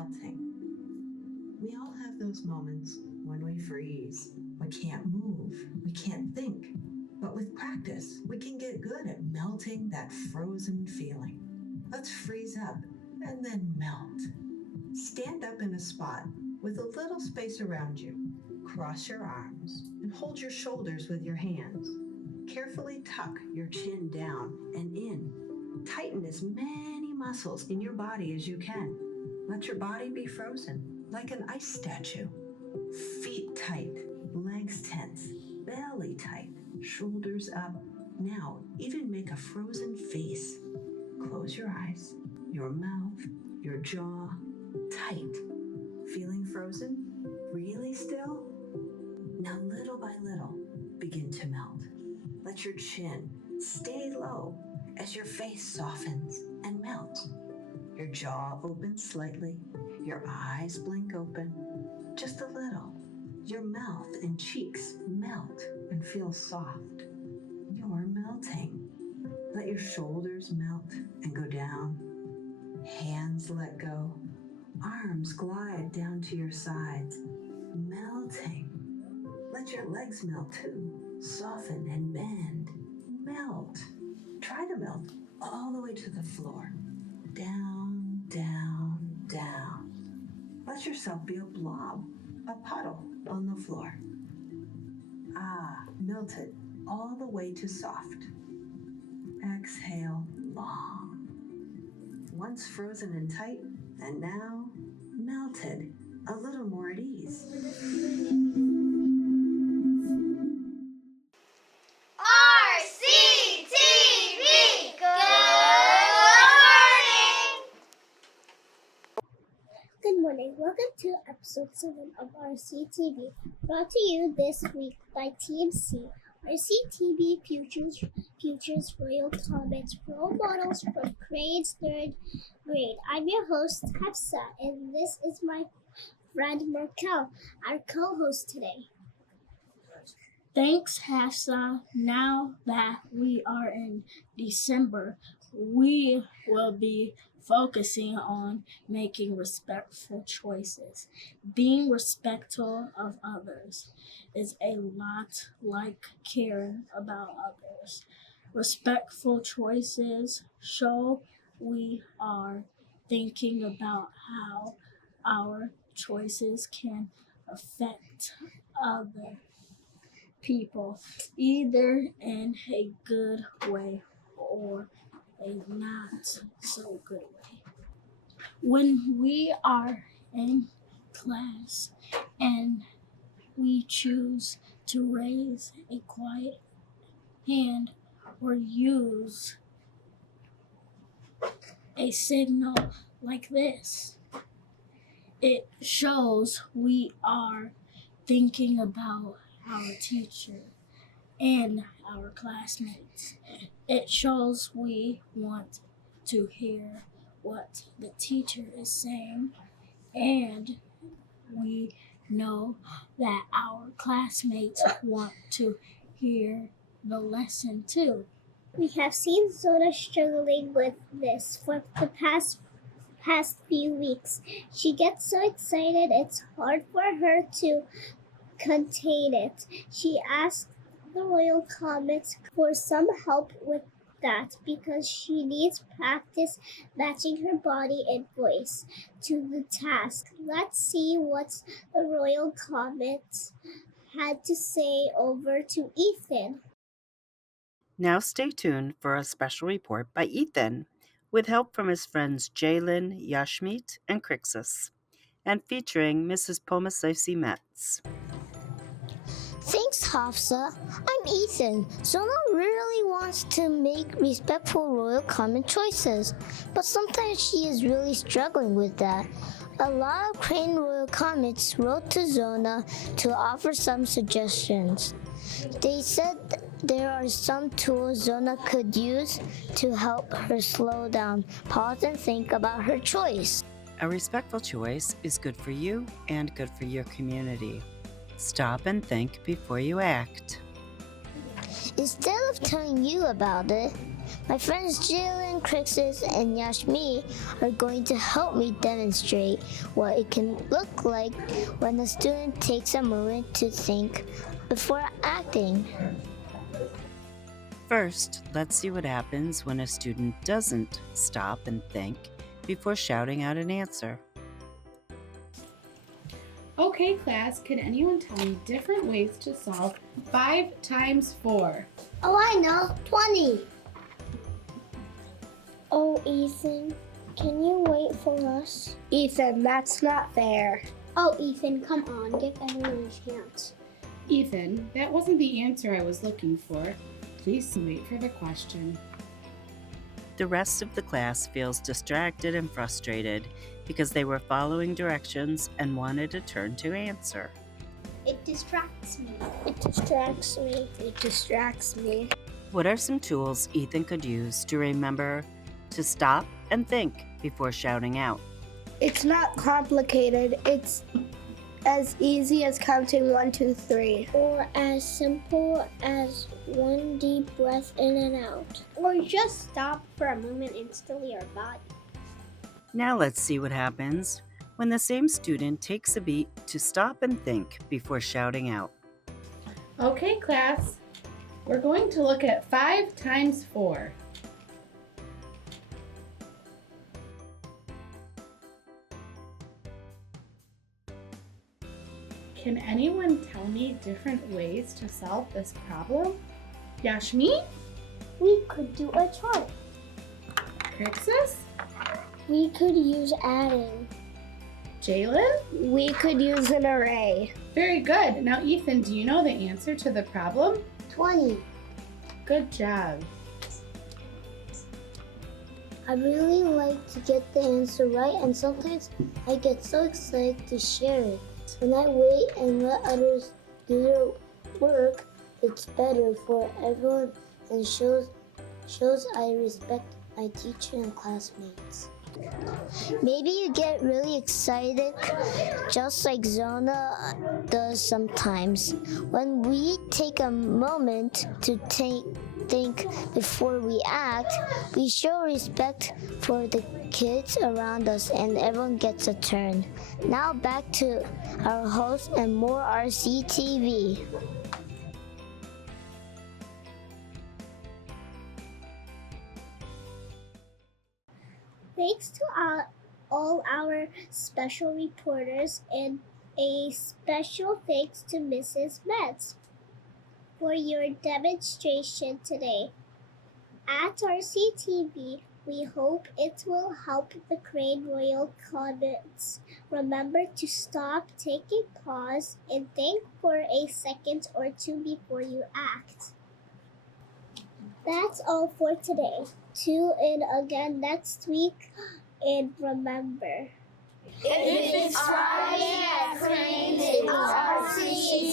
melting. We all have those moments when we freeze. We can't move. We can't think. But with practice, we can get good at melting that frozen feeling. Let's freeze up and then melt. Stand up in a spot with a little space around you. Cross your arms and hold your shoulders with your hands. Carefully tuck your chin down and in. Tighten as many muscles in your body as you can. Let your body be frozen like an ice statue. Feet tight, legs tense, belly tight, shoulders up. Now, even make a frozen face. Close your eyes, your mouth, your jaw tight. Feeling frozen? Really still? Now, little by little, begin to melt. Let your chin stay low as your face softens and melts. Your jaw opens slightly, your eyes blink open, just a little. Your mouth and cheeks melt and feel soft. You're melting. Let your shoulders melt and go down. Hands let go. Arms glide down to your sides, melting. Let your legs melt too. Soften and bend. Melt. Try to melt all the way to the floor. Down, down, down. Let yourself be a blob, a puddle on the floor. Melted all the way to soft. Exhale long. Once frozen and tight, and now melted, a little more at ease. RCTV! Good morning. Welcome to episode 7 of RCTV, brought to you this week by Team C. RCTV Futures Royal Comets role models from grades 3rd grade. I'm your host, Hafsa, and this is my friend Markell, our co-host today. Thanks, Hafsa. Now that we are in December, we will be focusing on making respectful choices. Being respectful of others is a lot like caring about others. Respectful choices show we are thinking about how our choices can affect other people, either in a good way or a not so good way. When we are in class and we choose to raise a quiet hand or use a signal like this, it shows we are thinking about our teacher and our classmates. It shows we want to hear what the teacher is saying, and we know that our classmates want to hear the lesson too. We have seen Zona struggling with this for the past few weeks. She gets so excited it's hard for her to contain it. She asked the Royal Comets for some help with that because she needs practice matching her body and voice to the task. Let's see what the Royal Comets had to say over to Ethan. Now stay tuned for a special report by Ethan, with help from his friends Jaelyn, Yashmeet, and Crixus, and featuring Mrs. Pomasesi Metz. Thanks, Hafsa. I'm Ethan. Zona really wants to make respectful royal comet choices, but sometimes she is really struggling with that. A lot of Crane Royal Comets wrote to Zona to offer some suggestions. They said there are some tools Zona could use to help her slow down, pause, and think about her choice. A respectful choice is good for you and good for your community. Stop and think before you act. Instead of telling you about it, My friends Jaelyn, Crixus, and Yashmeet are going to help me demonstrate what it can look like when a student takes a moment to think before acting. First, let's see what happens when a student doesn't stop and think before shouting out an answer. Okay, class, can anyone tell me different ways to solve 5 times 4? Oh, I know. 20. Oh, Ethan, can you wait for us? Ethan, that's not fair. Oh, Ethan, come on. Give everyone a chance. Ethan, that wasn't the answer I was looking for. Please wait for the question. The rest of the class feels distracted and frustrated because they were following directions and wanted a turn to answer. It distracts me. It distracts me. It distracts me. What are some tools Ethan could use to remember to stop and think before shouting out? It's not complicated. It's as easy as counting 1, 2, 3. Or as simple as one deep breath in and out. Or just stop for a moment and still your body. Now let's see what happens when the same student takes a beat to stop and think before shouting out. Okay, class, we're going to look at 5 times 4. Can anyone tell me different ways to solve this problem? Yashmeet? We could do a chart. Crixus? We could use adding. Jaelyn? We could use an array. Very good. Now, Ethan, do you know the answer to the problem? 20. Good job. I really like to get the answer right, and sometimes I get so excited to share it. When I wait and let others do their work, it's better for everyone and shows I respect my teacher and classmates. Maybe you get really excited just like Zona does sometimes. When we take a moment to think before we act, we show respect for the kids around us and everyone gets a turn. Now back to our host and more RCTV. Thanks to all our special reporters, and a special thanks to Mrs. Metz for your demonstration today. At RCTV, we hope it will help the Crane Royal comments. Remember to stop, take a pause, and think for a second or two before you act. That's all for today. Tune in again next week, and remember, If it's Friday at Crane's, it's RCTV.